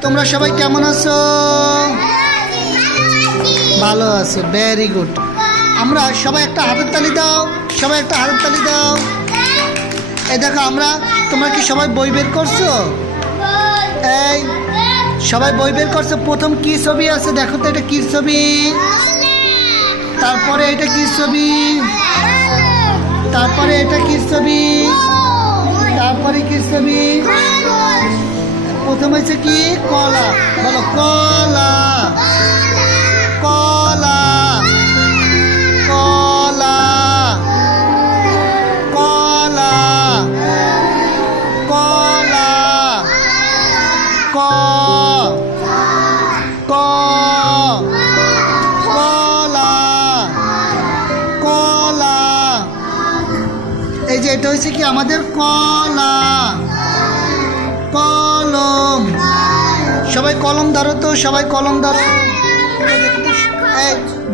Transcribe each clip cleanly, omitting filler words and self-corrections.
তোমরা সবাই কেমন আছো? ভালো আছো, ভেরি গুড। আমরা সবাই একটা হাতের তালি দাও, সবাই একটা হাতের তালি দাও। এই দেখো তোমরা কি সবাই বই বের করছো? এই সবাই বই বের করছো। প্রথম কি ছবি আছে দেখো তো, এটা কি ছবি? তারপরে এটা কি ছবি? তারপরে এটা কি ছবি? তারপরে কি ছবি? প্রথম হয়েছে কি? কলা। বলো কলা, কলা, কলা, কলা, কলা, ক, ক, কলা, কলা। এই যে এটা হয়েছে কি আমাদের কলা। কলম। সবাই কলম ধরো তো, সবাই কলম ধরো।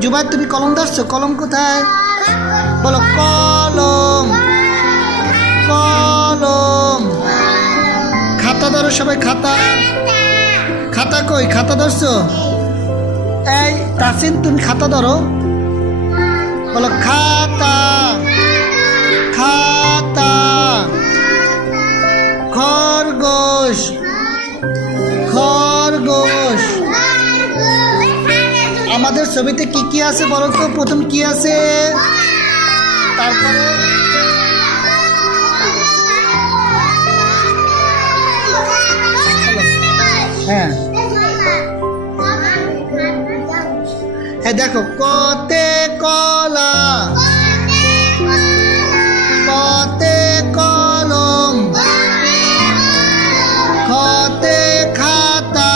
জুবাই তুমি কলম ধরছো? কলম কোথায়? বলো কলম, কলম। খাতা ধরো সবাই, খাতা। খাতা কই? খাতা ধরছো? এই তাসিন তুমি খাতা ধরো। বলো খাতা, খাতা। খরগোশ, খরগোশ। আমাদের ছবিতে কি কি আছে বলো তো? প্রথম কি আছে? তারপরে হ্যাঁ দেখো, কতে কলা, কতে কলম, খতে খাতা,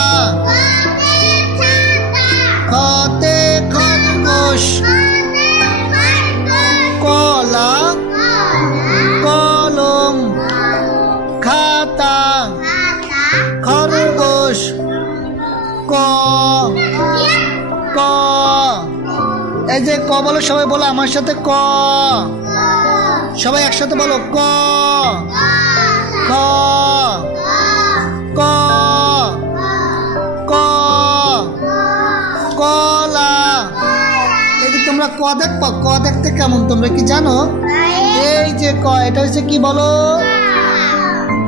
খতে খরগোশ, কলা, কলম, খাতা, খরগোশ, ক, ক। এই যে ক বলো সবাই, বলো আমার সাথে ক। সবাই একসাথে বলো ক, খ, ক, ক, কলা। এই যে তোমরা ক দেখো, ক দেখতে কেমন তোমরা কি জানো? এই যে ক, এটা হচ্ছে কি বলো?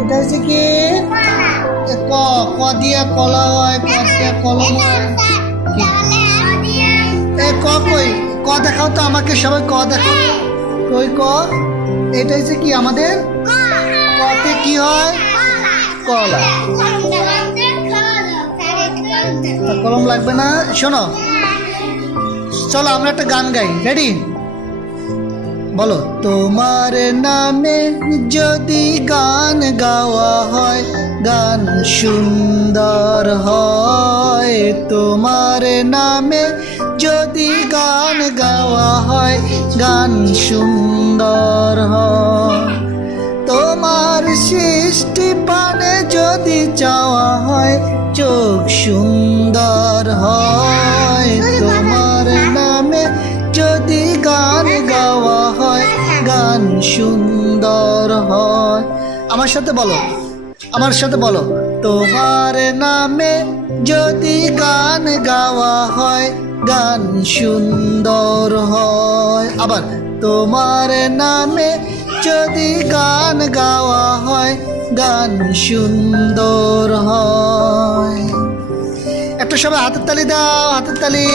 এটা হচ্ছে কি? ক, ক দিয়ে কলা হয়, ক দিয়ে কলম হয়। এ ক কই? ক দেখাও তো আমাকে সবাই, ক দেখাও। কই ক? এটা হচ্ছে কি আমাদের? কতে কি হয়? কলা। কলম লাগবে না। শোনো, চলো আমরা একটা গান গাই। রেডি? বলো তোমার নামে যদি গান গাওয়া হয়, গান সুন্দর হয়। তোমার নামে যদি গান গাওয়া হয়, গান সুন্দর হয়। তোমার সৃষ্টি পানে যদি চাওয়া হয়, চোখ সুন্দর হয়। তোমার নামে যদি গান গাওয়া হয়, গান সুন্দর হয়। আমার সাথে বলো, আমার সাথে বলো। তোমার নামে যদি গান গাওয়া হয়, গান সুন্দর হয়। আবার তোমার নামে যদি গান গাওয়া হয়, গান সুন্দর হয়। একটা সবাই হাতের তালি দাও, হাতের তালি।